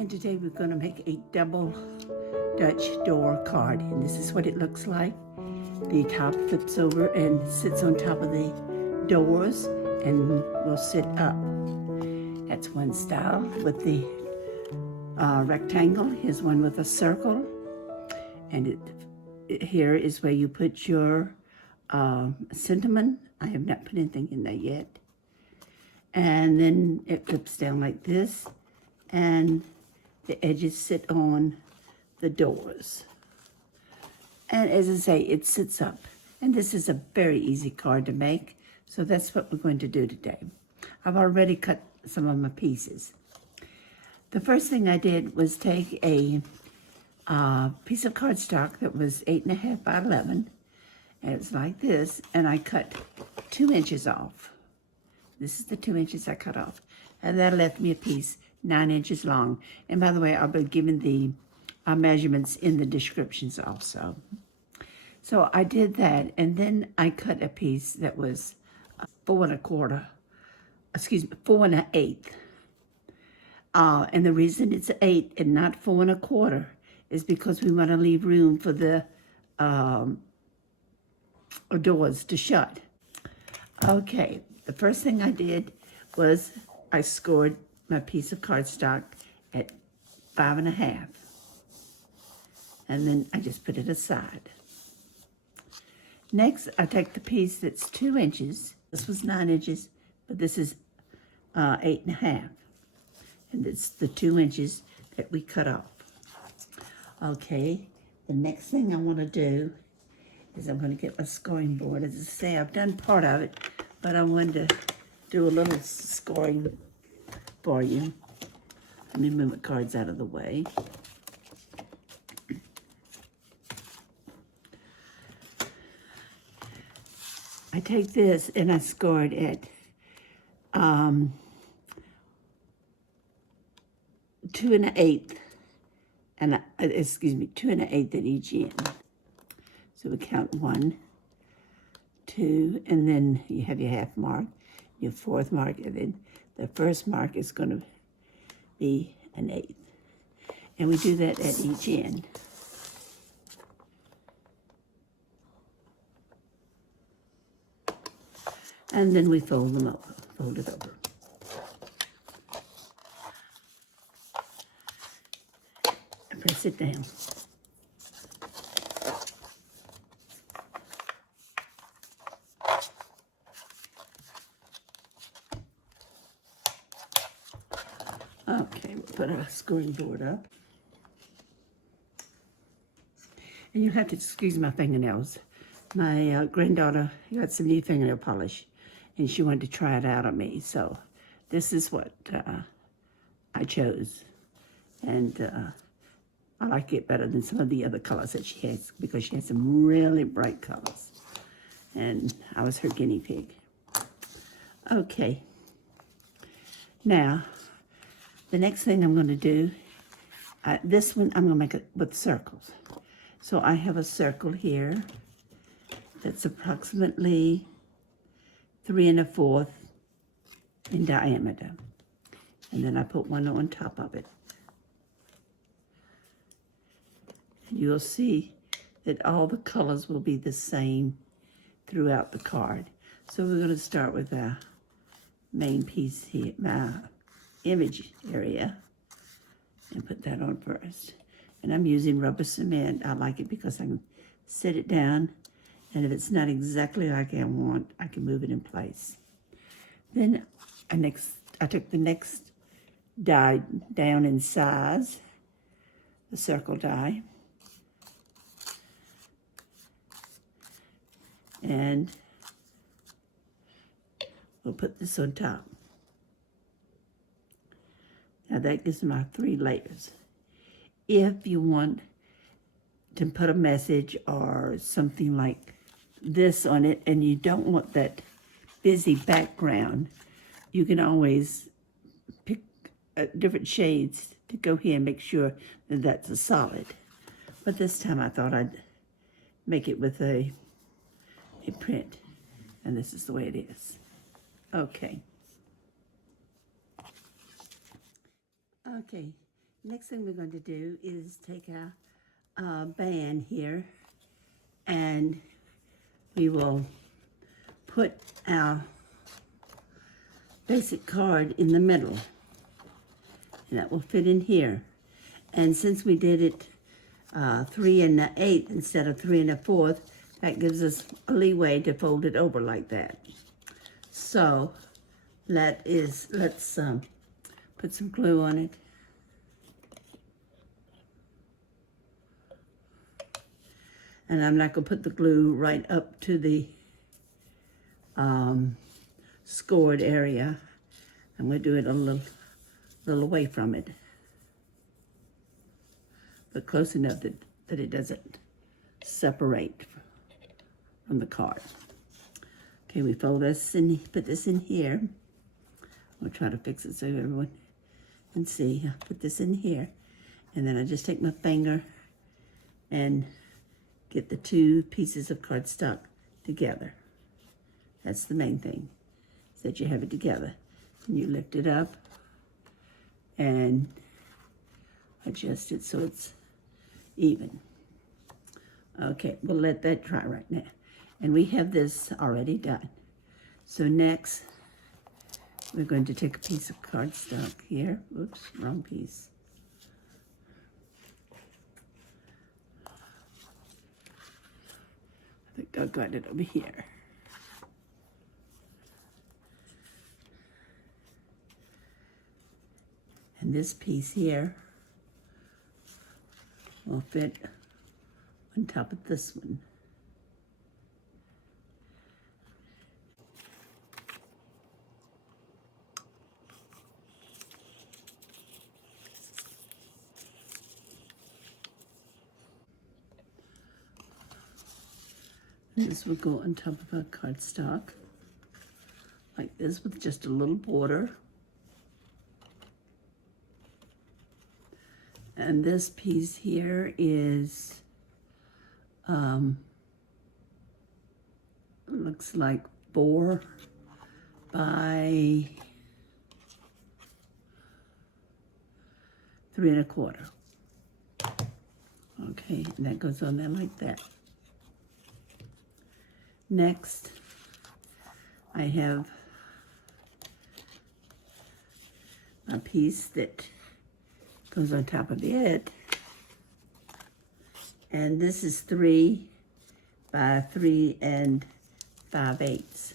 And today we're going to make a double Dutch door card, and this is what it looks like. The top flips over and sits on top of the doors and will sit up. That's one style with the rectangle. Here's one with a circle, and here is where you put your cinnamon. I have not put anything in there yet. And then it flips down like this, and the edges sit on the doors. And as I say, it sits up. And this is a very easy card to make, so that's what we're going to do today. I've already cut some of my pieces. The first thing I did was take a piece of cardstock that was 8.5 by 11, and it's like this, and I cut 2 inches off. This is the 2 inches I cut off, and that left me a piece 9 inches long. And by the way, I'll be giving the measurements in the descriptions also. So I did that, and then I cut a piece that was 4 1/8. And the reason it's 8 and not 4 1/4 is because we want to leave room for the doors to shut. Okay, the first thing I did was I scored my piece of cardstock at 5 1/2. And then I just put it aside. Next, I take the piece that's 2 inches. This was 9 inches, but this is 8.5. And it's the 2 inches that we cut off. Okay, the next thing I want to do is I'm going to get my scoring board. As I say, I've done part of it, but I wanted to do a little scoring for you. Let me move my cards out of the way. I take this and I score it at 2 1/8, and 2 1/8 at each end. So we count 1, 2, and then you have your half mark, your fourth mark, and then the first mark is going to be 1/8. And we do that at each end. And then we fold them over, fold it over. And press it down. Okay, we'll put our scoring board up. And you have to excuse my fingernails. My granddaughter got some new fingernail polish, and she wanted to try it out on me. So this is what I chose. And I like it better than some of the other colors that she has, because she has some really bright colors. And I was her guinea pig. Okay. Now, the next thing I'm going to do, this one I'm going to make it with circles. So I have a circle here that's approximately 3 1/4 in diameter. And then I put one on top of it. And you'll see that all the colors will be the same throughout the card. So we're going to start with our main piece here, my image area, and put that on first. And I'm using rubber cement. I like it because I can set it down, and if it's not exactly like I want, I can move it in place. Then I took the next die down in size, the circle die, and we'll put this on top. Now that gives my 3 layers. If you want to put a message or something like this on it, and you don't want that busy background, you can always pick different shades to go here and make sure that that's a solid. But this time I thought I'd make it with a print, and this is the way it is. Okay. Okay, Next thing we're going to do is take our band here, and we will put our basic card in the middle, and that will fit in here. And since we did it 3 1/8 instead of 3 1/4, that gives us a leeway to fold it over like that. So let's put some glue on it. And I'm not going to put the glue right up to the scored area. I'm going to do it a little away from it, but close enough that it doesn't separate from the card. Okay, we fold this and put this in here. We'll try to fix it so everyone can see. I'll put this in here, and then I just take my finger and get the two pieces of cardstock together. That's the main thing, is that you have it together. And you lift it up and adjust it so it's even. Okay, we'll let that dry right now. And we have this already done. So next, we're going to take a piece of cardstock here. Oops, wrong piece. I think I got it over here. And this piece here will fit on top of this one. And this will go on top of our cardstock, like this, with just a little border. And this piece here is, looks like 4 by 3 1/4. Okay, and that goes on there like that. Next, I have a piece that goes on top of it, and this is 3 by 3 5/8.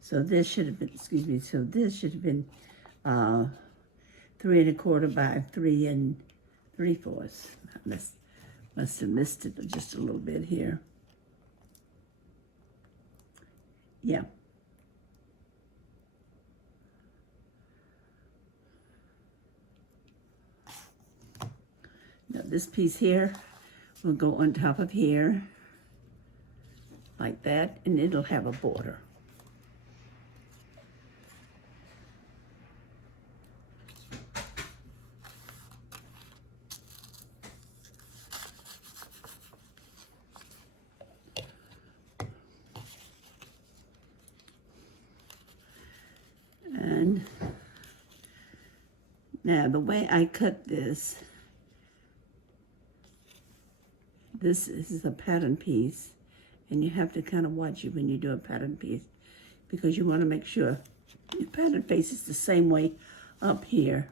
So this should have been, so this should have been 3 1/4 by 3 3/4. Must have missed it just a little bit here. Yeah. Now this piece here will go on top of here, like that, and it'll have a border. And now the way I cut this is a pattern piece, and you have to kind of watch it when you do a pattern piece, because you want to make sure your pattern faces the same way up here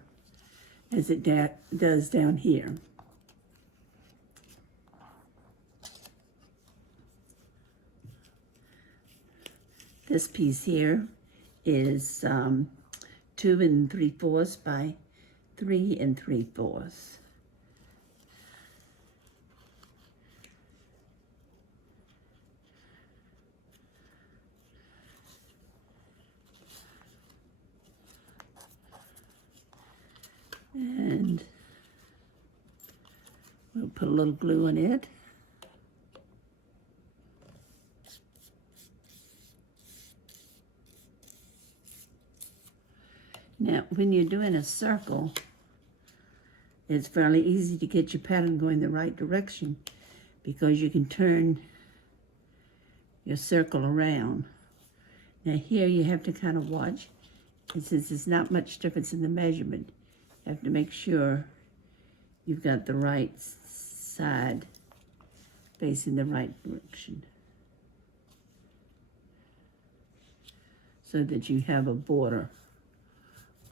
as it does down here. This piece here is 2 3/4 by 3 3/4. And we'll put a little glue on it. Now, when you're doing a circle, it's fairly easy to get your pattern going the right direction, because you can turn your circle around. Now here you have to kind of watch And since there's not much difference in the measurement, you have to make sure you've got the right side facing the right direction, so that you have a border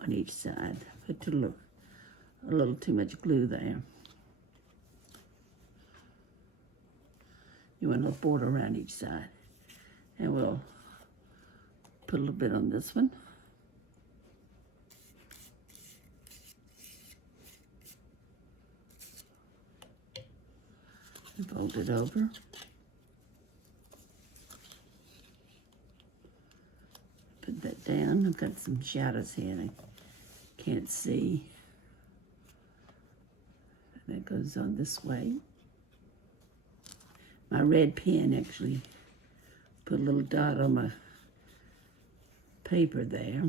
on each side. Put a little too much glue there. You want a border around each side. And we'll put a little bit on this one. And fold it over. Put that down. I've got some shadows here and I can't see. And that goes on this way. My red pen actually put a little dot on my paper there,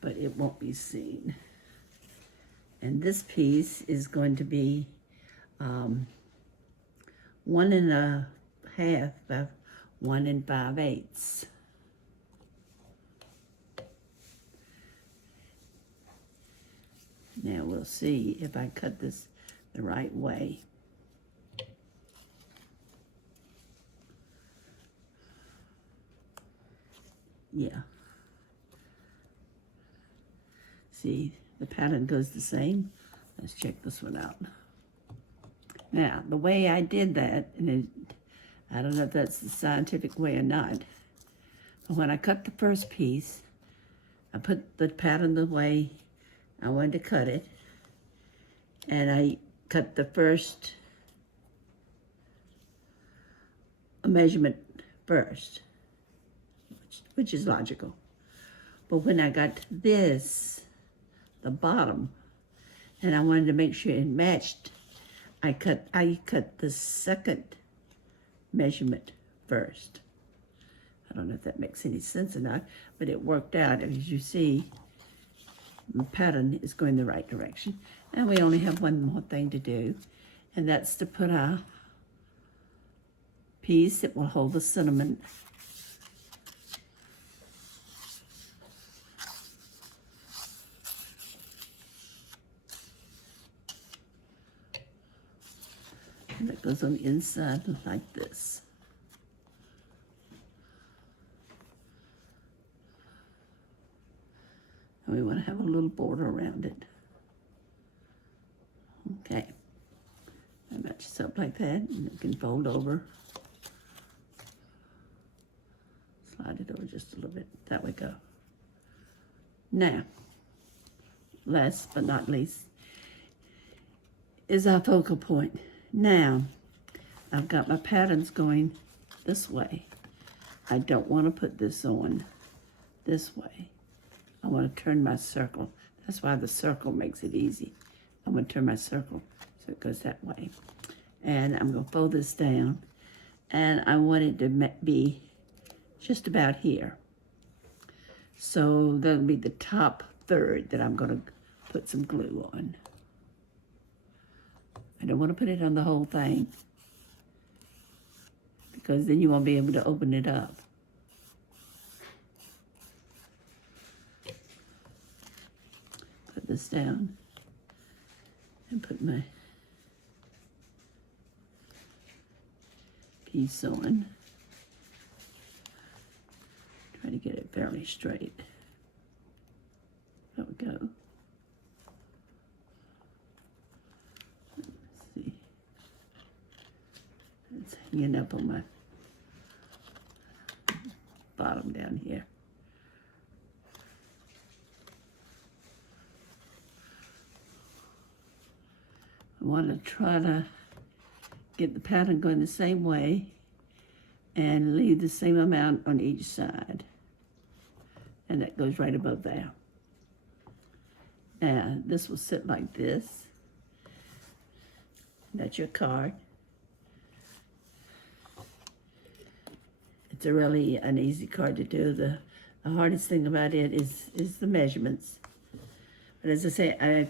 but it won't be seen. And this piece is going to be 1 1/2 by 1 5/8. Now we'll see if I cut this the right way. Yeah. See, the pattern goes the same. Let's check this one out. Now, the way I did that, and I don't know if that's the scientific way or not, but when I cut the first piece, I put the pattern the way I wanted to cut it, and I cut the first measurement first, which is logical. But when I got this, the bottom, and I wanted to make sure it matched, I cut the second measurement first. I don't know if that makes any sense or not, but it worked out. As you see, the pattern is going the right direction. And we only have one more thing to do, and that's to put our piece that will hold the cinnamon and it goes on the inside like this. And we want to have a little border around it. Okay. That matches up like that, and it can fold over. Slide it over just a little bit. There we go. Now, last but not least, is our focal point. Now, I've got my patterns going this way. I don't want to put this on this way. I want to turn my circle. That's why the circle makes it easy. I'm going to turn my circle so it goes that way. And I'm going to fold this down. And I want it to be just about here. So that'll be the top third that I'm going to put some glue on. I don't want to put it on the whole thing, because then you won't be able to open it up. Put this down and put my piece on. Try to get it fairly straight. There we go. It's hanging up on my bottom down here. I want to try to get the pattern going the same way and leave the same amount on each side. And that goes right above there. Now, this will sit like this. That's your card. It's a really an easy card to do. The hardest thing about it is the measurements. But as I say,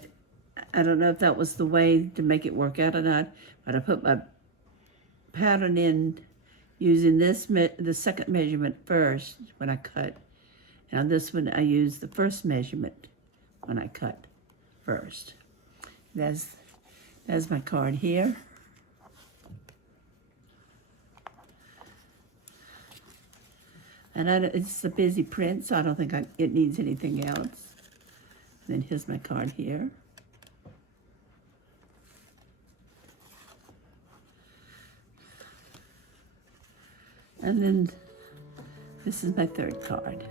I don't know if that was the way to make it work out or not, but I put my pattern in using the second measurement first when I cut, Now this one I use the first measurement when I cut first. That's my card here. And it's a busy print, so I don't think it needs anything else. And then here's my card here. And then this is my third card.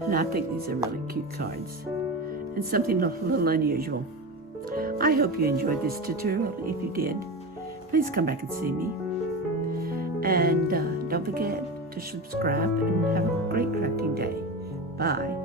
And I think these are really cute cards. And something a little unusual. I hope you enjoyed this tutorial. If you did, please come back and see me. And don't forget to subscribe and have a great crafting day. Bye.